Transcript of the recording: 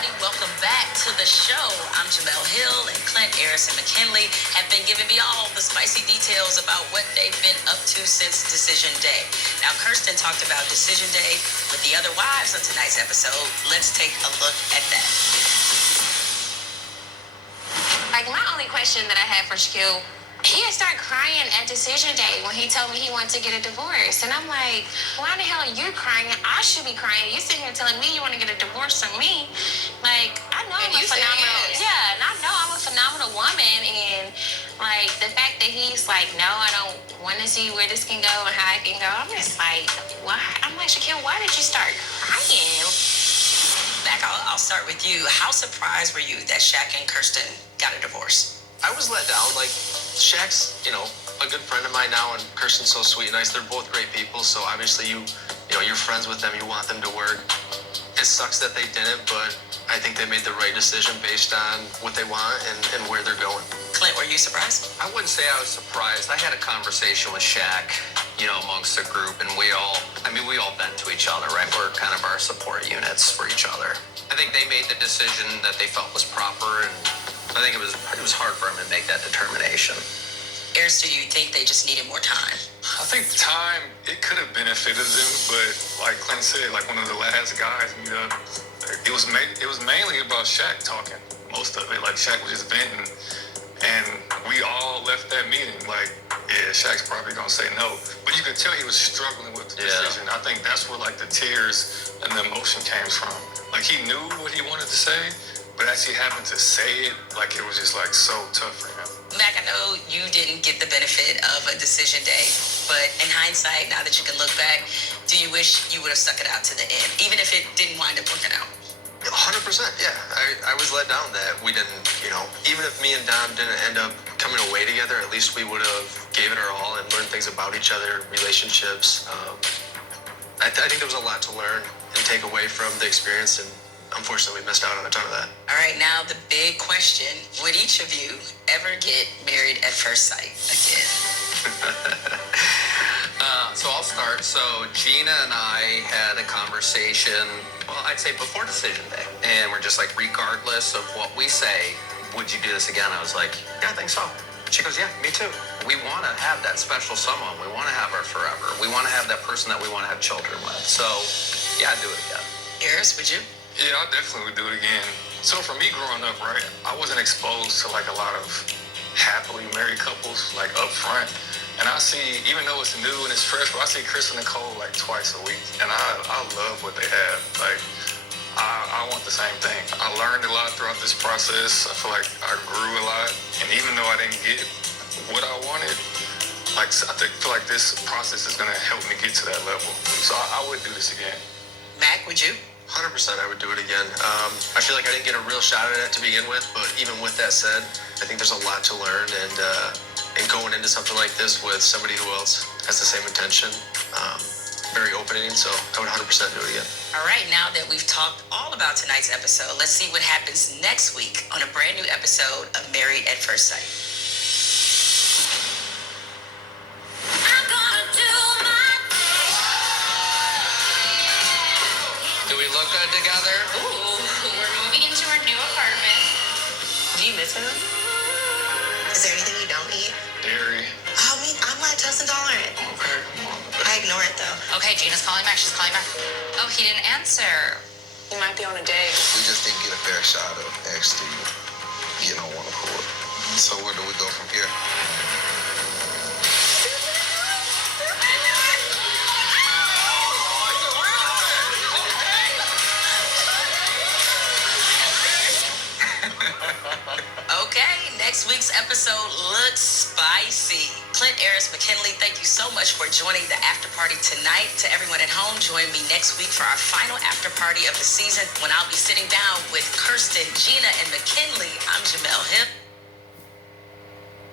everybody. Welcome back to the show. I'm Jamel Hill, and Clint, Eris, and McKinley have been giving me all the spicy details about what they've been up to since Decision Day. Now, Kirsten talked about Decision Day with the other wives on tonight's episode. Let's take a look at that. Like, my only question that I had for Shaquille, he had started crying at Decision Day when he told me he wanted to get a divorce. And I'm like, why the hell are you crying? I should be crying. You're sitting here telling me you want to get a divorce from me. Like, I know I'm a phenomenal... Yeah, and I know I'm a phenomenal woman. And, like, the fact that he's like, no, I don't want to see where this can go and how it can go. I'm just like, why? I'm like, Shaquille, why did you start crying? Mac, I'll start with you. How surprised were you that Shaq and Kirsten got a divorce? I was let down. Like, Shaq's, a good friend of mine now, and Kirsten's so sweet and nice. They're both great people, so obviously you're friends with them. You want them to work. It sucks that they didn't, but I think they made the right decision based on what they want and where they're going. Clint, were you surprised? I wouldn't say I was surprised. I had a conversation with Shaq, amongst the group, and we all vent to each other, right? We're kind of our support units for each other. I think they made the decision that they felt was proper, and I think it was hard for them to make that determination. Eris, do you think they just needed more time? I think time, it could have benefited them, but like Clint said, like one of the last guys meet up, it was mainly about Shaq talking, most of it. Like, Shaq was just venting, and we all left that meeting like, yeah, Shaq's probably gonna say no. But you could tell he was struggling with the decision. I think that's where like the tears and the emotion came from. Like, he knew what he wanted to say, but actually having to say it, like, it was just like so tough for him. Mac, I know you didn't get the benefit of a Decision Day, but in hindsight, now that you can look back, do you wish you would have stuck it out to the end, even if it didn't wind up working out? 100%, yeah. I was let down that we didn't, even if me and Dom didn't end up coming away together, at least we would have gave it our all and learned things about each other, relationships. I think there was a lot to learn and take away from the experience, and unfortunately we missed out on a ton of that. All right, now the big question, would each of you ever get married at first sight again? So I'll start. So Gina and I had a conversation, well, I'd say before Decision Day. And we're just like, regardless of what we say, would you do this again? I was like, yeah, I think so. She goes, yeah, me too. We want to have that special someone. We want to have our forever. We want to have that person that we want to have children with. So, yeah, I'd do it again. Eris, would you? Yeah, I definitely would do it again. So for me growing up, right, I wasn't exposed to like a lot of happily married couples like up front. And I see, even though it's new and it's fresh, but I see Chris and Nicole like twice a week. And I love what they have. Like, I want the same thing. I learned a lot throughout this process. I feel like I grew a lot. And even though I didn't get what I wanted, like, I feel like this process is gonna help me get to that level. So I would do this again. Mac, would you? 100% I would do it again. I feel like I didn't get a real shot at it to begin with, but even with that said, I think there's a lot to learn, and going into something like this with somebody who else has the same intention, very opening, so I would 100% do it again. All right, now that we've talked all about tonight's episode, let's see what happens next week on a brand new episode of Married at First Sight. Do we look good together? Ooh, we're moving into our new apartment. Do you miss him? Is there anything you don't eat? Dairy. Oh, I'm lactose intolerant. Okay, come on. I ignore it though. Okay, Gina's calling back. She's calling back. Oh, he didn't answer. He might be on a date. We just didn't get a fair shot of actually getting on one accord. So where do we go from here? Okay, next week's episode looks spicy. Clint, Eris, McKinley, thank you so much for joining the after party tonight. To everyone at home, join me next week for our final after party of the season when I'll be sitting down with Kirsten, Gina, and McKinley. I'm Jamel Hill.